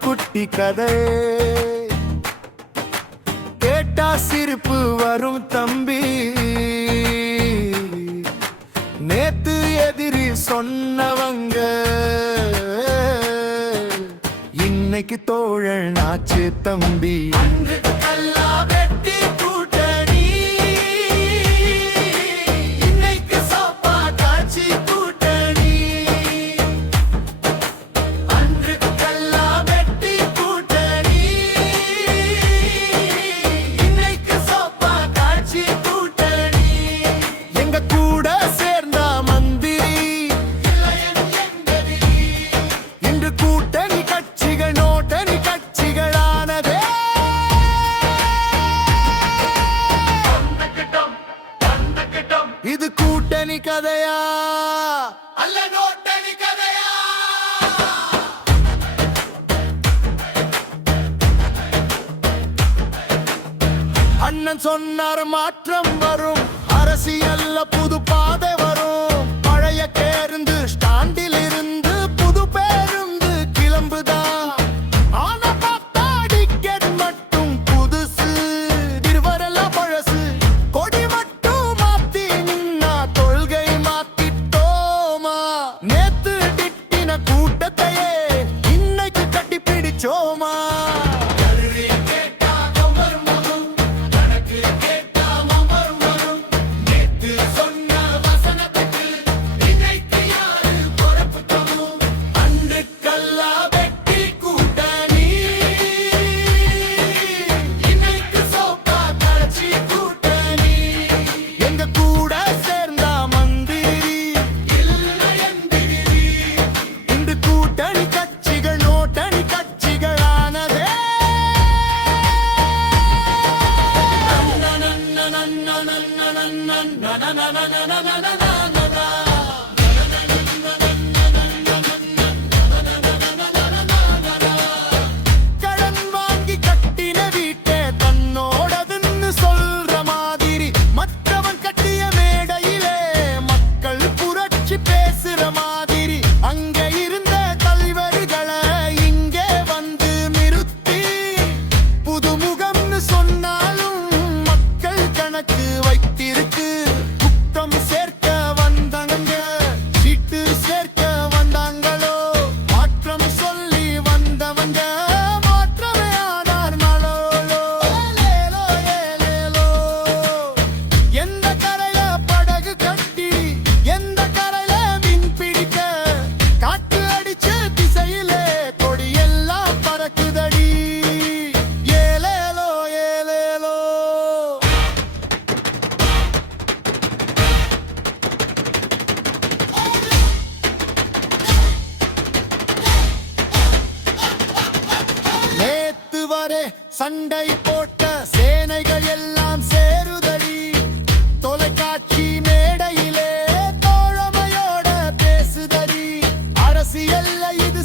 குட்டி கதை கேட்டா சிரிப்பு வரும் தம்பி. நேத்து எதிரி சொன்னவங்க இன்னைக்கு தோழல் நாச்சு தம்பி. இது கூட்டணி கதையா அல்ல நோட்டணி கதையா? அண்ணன் சொன்னார் மாற்றம் வரும், அரசியல்ல புது பாதை வரும். பழைய பேருந்து ஸ்டாண்டில் இருந்து புது பேருந்து கிளம்புதான். ஆனா பார்த்தா டிக்கெட் மட்டும் புதுசு, இருவரெல்லாம் பழசு. கொடி மட்டும் மாத்தி நின்னா தொல்கை மாத்திட்டோமா? நேத்து திட்டின கூட்டத்தையே இன்னைக்கு கட்டி பிடிச்சோமா? கடன் வாங்கி கட்டின வீட்டை தன்னோடதுன்னு சொல்ற மாதிரி, மற்றவன் கட்டிய மேடையிலே மக்கள் புரட்சி பேசுற மாதிரி, அங்க இருந்த தலைவர்களை இங்கே வந்து நிறுத்தி புதுமுகம்னு சொன்னாலும் மக்கள் கணக்கு வைத்திருக்கு. குற்றம் சேர்க்க வந்தாங்க, சீட்டு சேர்க்க வந்தாங்களோ, மாற்றம் சொல்லி வந்தவங்க மாற்றமே ஆனார் மலோலோ. ஏலேலோ ஏலேலோ, எந்த கரையில படகு கட்டி எந்த கரையில மீன் பிடிக்க, காற்று அடிச்ச திசையிலே கொடி எல்லாம் பறக்குதடி. ஏலேலோ ஏலேலோ. நேத்து வரை சண்டை போட்ட சேனைகள் எல்லாம் சேருதடி. தொலைக்காட்சி மேடையிலே தோழமையோட பேசுதடி. அரசியல்ல இது